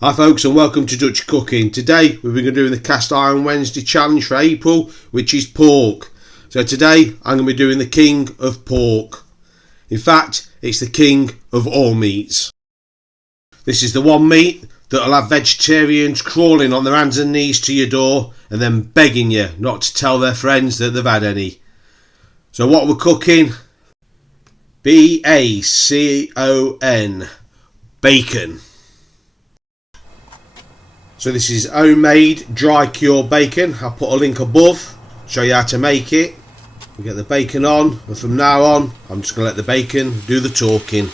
Hi folks, and welcome to Dutch Cooking. Today we're going to be doing the Cast Iron Wednesday challenge for April, which is pork. So today I'm going to be doing the king of pork. In fact, it's the king of all meats. This is the one meat that'll have vegetarians crawling on their hands and knees to your door and then begging you not to tell their friends that they've had any. So what we're cooking, B-A-C-O-N, bacon. So this is homemade dry cured bacon. I'll put a link above, show you how to make it. We get the bacon on, and from now on I'm just going to let the bacon do the talking.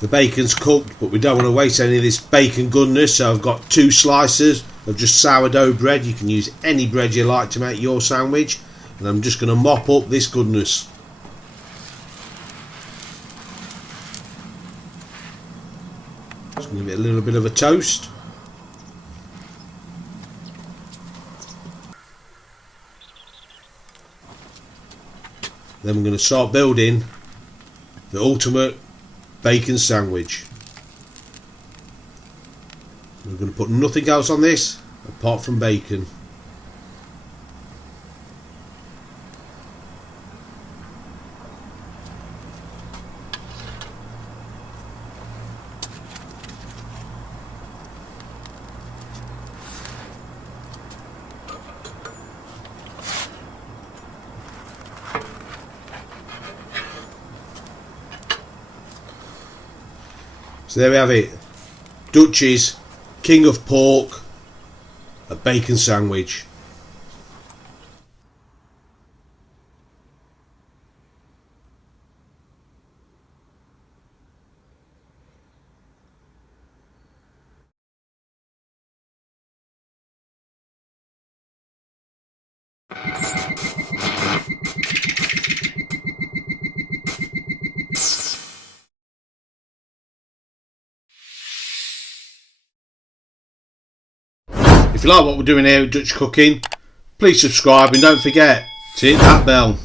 The bacon's cooked, but we don't want to waste any of this bacon goodness, so I've got 2 slices of just sourdough bread. You can use any bread you like to make your sandwich, and I'm just going to mop up this goodness. Just give it a little bit of a toast. Then we're going to start building the ultimate bacon sandwich. We're going to put nothing else on this apart from bacon. So there we have it, Dutchy's king of pork, a bacon sandwich. If you like what we're doing here with Dutch Cooking, please subscribe and don't forget to hit that bell.